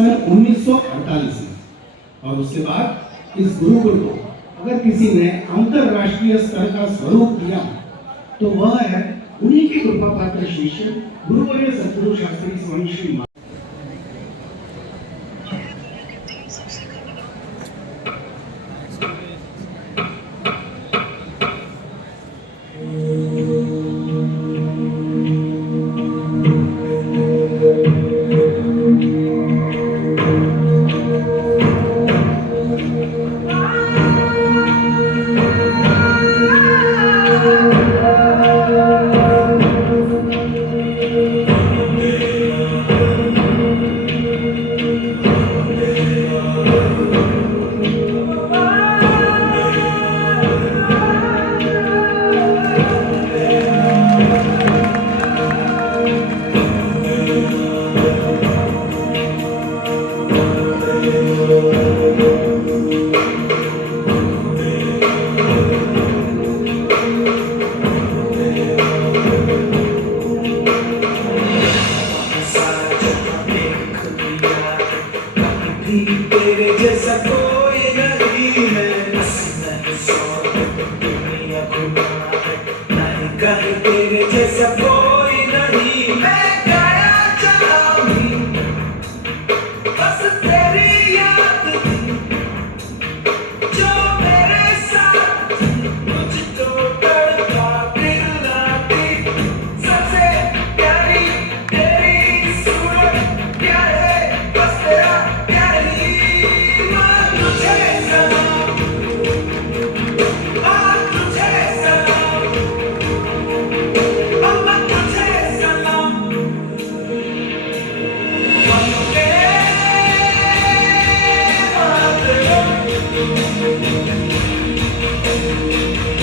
सन 1948 में। और उसके बाद इस गुरुकुल को अगर किसी ने अंतरराष्ट्रीय स्तर का स्वरूप दिया तो वह है उन्हीं के कृपा पात्र शिष्य गुरुवर्य सद्गुरु शास्त्री स्वामी श्री तेरे जैसा कोई नहीं है, दुनिया खुदा नहीं कहीं तेरे जैसा कोई नहीं। मैं गाया चलाऊं बस तेरी याद जो मेरे साथ मुझको तड़पा दिलाती। सबसे प्यारी तेरी सूरत प्यार है बस तेरा प्यार ही। माँ तुझे सलाम, माँ तुझे सलाम, अम्मा तुझे सलाम। वंदे मातरम,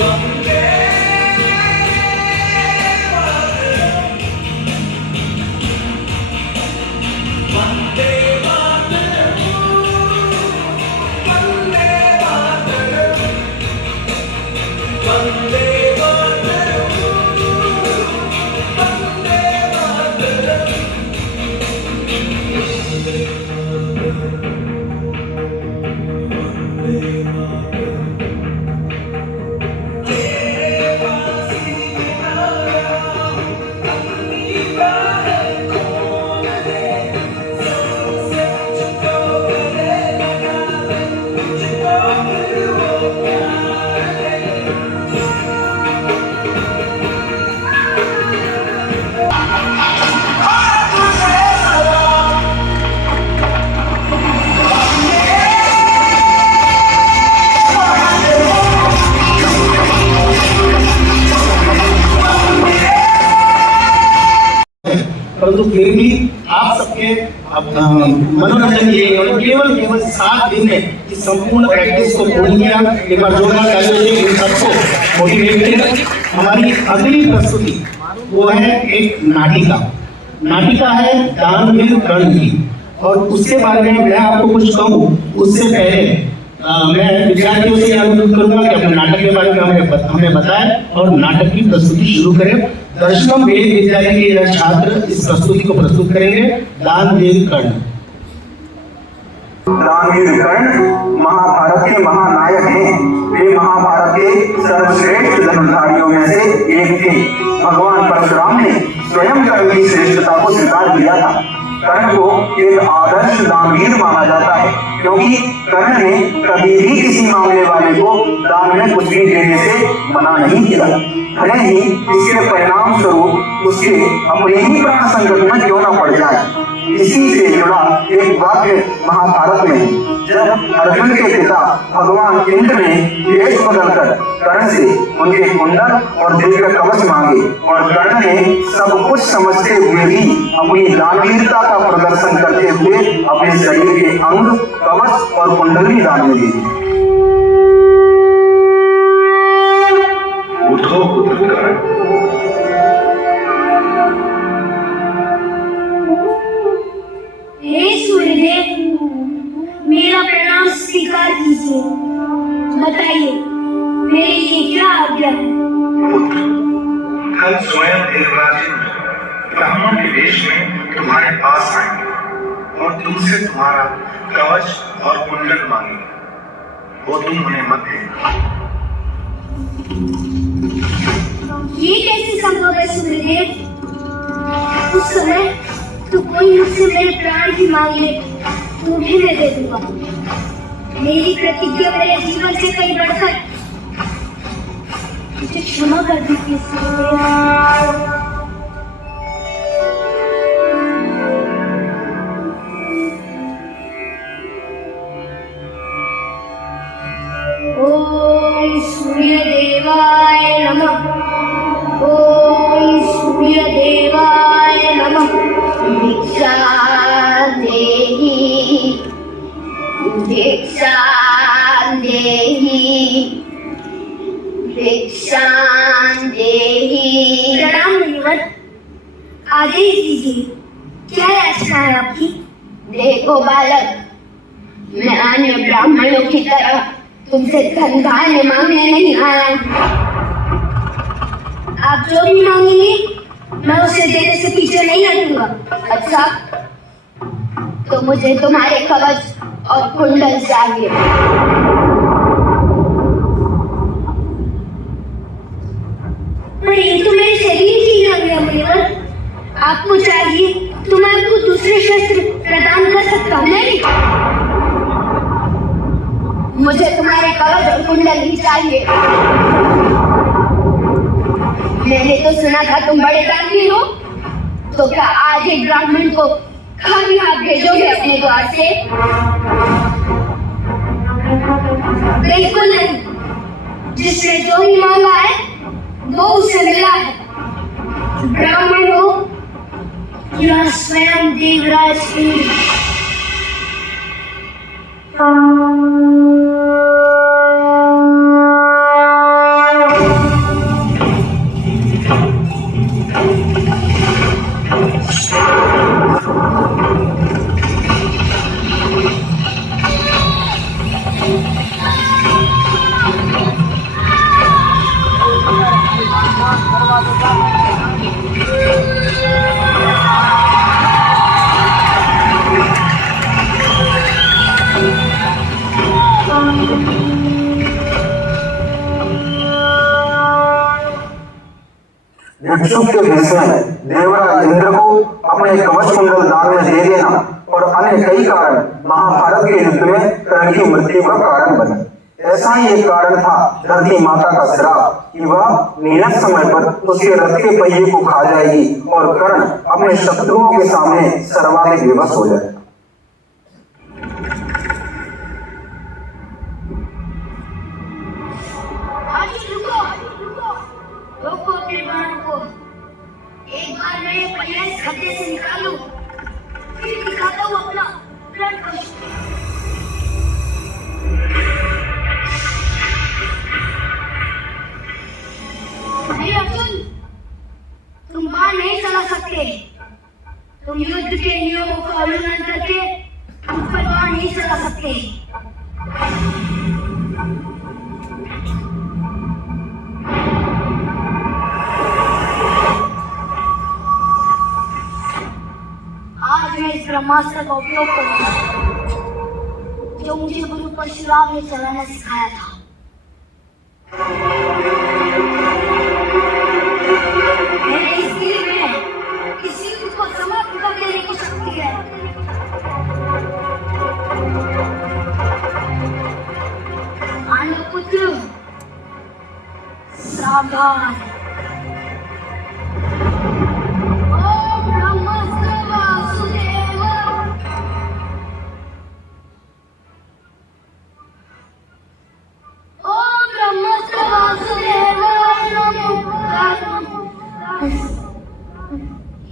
वंदे मातरम, वंदे मातरम, वंदे मातरम, वंदे मातरम, वंदे मातरम। तेरे पास ही आया अपनी बाहें खोल दे, सबसे मुझको गले लगा ले, मुझको फिर वो प्यार दे। तुझे सलाम, परंतु फिर भी आप सबके मनोरंजन के लिए केवल 7 दिन में इस संपूर्ण प्रैक्टिस को पूर्ण किया। एक बार जोरदार तालियों से इन सबको मोटिवेट किया। हमारी अगली प्रस्तुति वो है एक नाटिका है दानवीर कर्ण की। और उसके बारे में मैं आपको कुछ कहूँ उससे पहले मैं विद्यार्थियों से अनुरोध करूंगा कि अपने नाटक के बारे में हमें बताएं और नाटक की प्रस्तुति शुरू करें। दर्शनम वेद विद्यालय के यह छात्र इस प्रस्तुति को प्रस्तुत करेंगे। दानवीर कर्ण। दानवीर कर्ण महाभारत के महानायक हैं। वे महाभारत के सर्वश्रेष्ठ धनुर्धारियों में से एक थे। भगवान परशुराम ने स्वयं कर्ण की श्रेष्ठता को स्वीकार किया था। कर्ण को एक आदर्श दानवीर माना जाता है क्योंकि कर्ण ने कभी भी किसी मांगने वाले को दान में कुछ भी देने से मना नहीं किया, भले ही इसके परिणाम स्वरूप उसके अपने ही प्राण संकट में क्यों न पड़ जाए। इसी से जुड़ा एक वाक्य महाभारत में, जब अर्जुन के पिता भगवान इंद्र ने वेश बदलकर कर्ण से उनके कुंडल और दिव्य कवच मांगे और कर्ण ने सब कुछ समझते हुए भी अपनी दानवीरता का प्रदर्शन करते हुए अपने शरीर के अंग, कवच और कुंडल भी दान में दिए। उठो पुत्र कर्ण, हे सूर्यदेव, मेरा प्रणाम स्वीकार कीजिए। बताइए मेरे लिए क्या आज्ञा है? पुत्र, कल स्वयं देवराज इंद्र ब्राह्मण के वेश में तुम्हारे पास आएंगे और तुमसे तुम्हारा कवच और कुंडल मांगे, वो तुम उन्हें मत देना। ये कैसे संभव है सूर्यदेव? उस समय तो कोई मुझसे मेरे प्राण की मांग ले तो भी मैं दे दूंगा। मेरी प्रतिज्ञा मेरे जीवन से कहीं बढ़कर। मुझे क्षमा कर दीजिए सूर्यदेव। ओम सूर्यदेवाय नमः। ओम सूर्यदेवाय नमः। भिक्षा देहि, भिक्षा देहि, भिक्षा देहि। प्रणाम मुनिवर, आदेश दीजिए, क्या याचना है आपकी? देखो बालक, मैं अन्य ब्राह्मणों की तरह तुमसे धन धान्य मांगने नहीं आया। आप जो भी मांगेंगे मैं उसे देने से पीछे नहीं हटूंगा। अच्छा, तो मुझे तुम्हारे कवच और कुंडल चाहिए। पर ये तो मेरे शरीर की ही अंग है मुनिवर। आपको चाहिए तो मैं आपको दूसरे शस्त्र प्रदान कर सकता हूँ। नहीं, मुझे तुम्हारे कवच और कुंडल ही चाहिए। मैंने तो सुना था तुम बड़े दानी हो, तो क्या आज एक ब्राह्मण को खाली हाथ भेजोगे अपने द्वार से? बिल्कुल नहीं। जिसने जो ही मांगा है वो उसे मिला है। ब्राह्मण हो या स्वयं देवराज की। भिक्षुक के भेष में देवराज इंद्र को अपने कवच कुंडल दान में दे देना और अन्य कई कारण महाभारत के युद्ध में कर्ण की मृत्यु का कारण बने। ऐसा ही एक कारण था धरती माता का श्राप कि वह नियत समय पर उसके रथ के पहिए को खा जाएगी और कर्ण अपने शत्रुओं के सामने सर्वाधिक विवश हो जाएगा। रोको अपने बाणों को। एक बार मैं ये पहिया इस खड्डे से निकालूं, फिर दिखाता हूँ अपना प्रण कष्ट। नहीं अर्जुन, तुम बाण नहीं चला सकते। तुम युद्ध के नियमों का उल्लंघन करके तुम पर बाण नहीं चला सकते। आज मैं इस ब्रह्मास्त्र का उपयोग करूंगा जो मुझे गुरु परशुराम ने चलाना सिखाया था। मेरे इस दिल में इस युद्ध को समाप्त कर देने की शक्ति है। मानव पुत्र सावधान।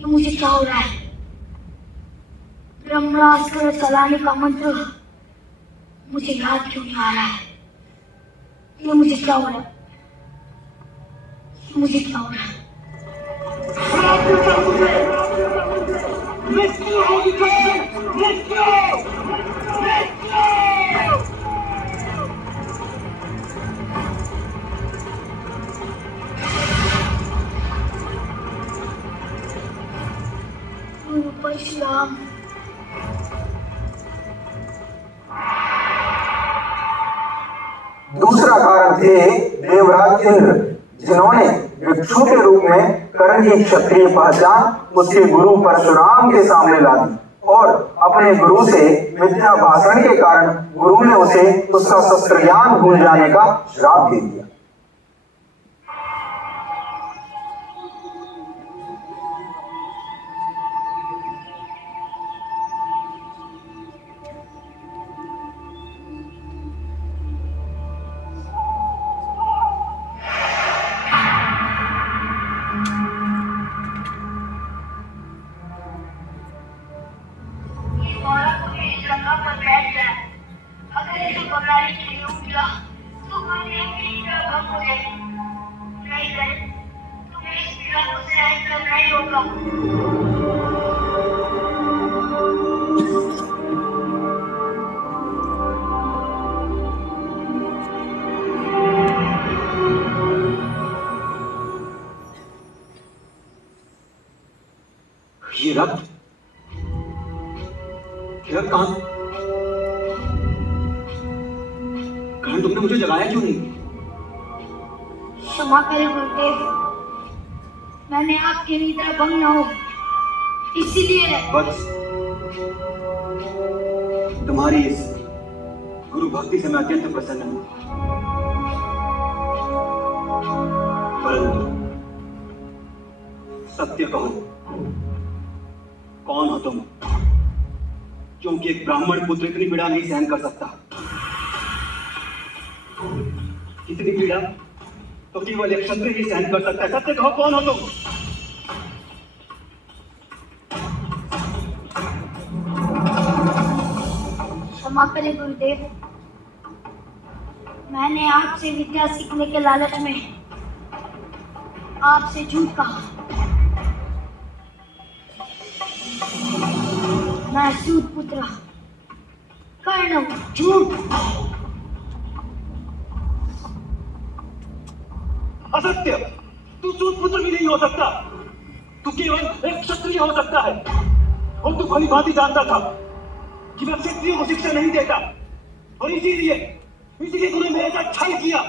मुझे क्या हो रहा है? ब्रह्मास्त्र चलाने का मंत्र मुझे याद क्यों नहीं आ रहा है? ये मुझे क्या हो रहा है? मुझे क्या हो रहा है? गुरु परशुराम थे देवराज इंद्र, जिन्होंने भिक्षु के रूप में कर्ण की क्षत्रिय पहचान उसके गुरु परशुराम के सामने ला दी और अपने गुरु से मिथ्या भाषण के कारण गुरु ने उसे उसका शस्त्र ज्ञान भूल जाने का श्राप दे दिया। पर बैठ जाए। अगर इसे पकड़ने के लिए उठा तो मेरी पीड़ा भंग हो जाएगी। नहीं करे तो मैं इस पीड़ा को सहन करना ही होगा। ये रक्त कहां? कहां तुमने मुझे जगाया क्यों नहीं? क्षमा करें गुरुदेव, मैंने आपकी निद्रा भंग न हो इसीलिए। बस तुम्हारी इस गुरु भक्ति से मैं अत्यंत प्रसन्न हूं, परंतु सत्य कहो, कौन हो तुम? क्योंकि एक ब्राह्मण पुत्र इतनी पीड़ा नहीं सहन कर सकता। इतनी पीड़ा तो केवल एक क्षत्रिय ही सहन कर सकता है। सत्य कहो, कौन हो तुम? क्षमा करें गुरुदेव, मैंने आपसे विद्या सीखने के लालच में आपसे झूठ कहा। मैं सूत पुत्र कर्ण हूं। झूठ, असत्य। तू सूत पुत्र भी नहीं हो सकता। तू केवल एक क्षत्रिय हो सकता है। और तू भली भांति जानता था कि मैं क्षत्रियों को शिक्षा नहीं देता, और इसीलिए तूने मेरे साथ छल किया,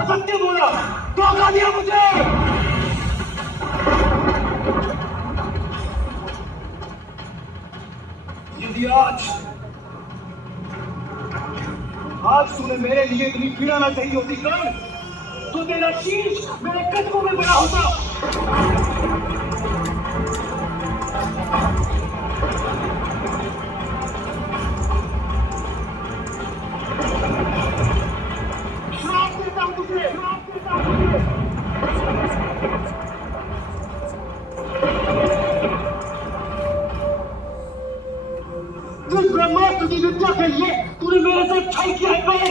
असत्य बोला, धोखा दिया मुझे। यदि आज तूने मेरे लिए इतनी पीड़ा ना सही होती कर्ण, तो तेरा शीश मेरे कदमों में बड़ा होता। श्राप देता हूं तुझे, श्राप देता हूं तुझे। जिस ब्रह्मास्त्र की विद्या के लिए तूने मेरे से छल किया है,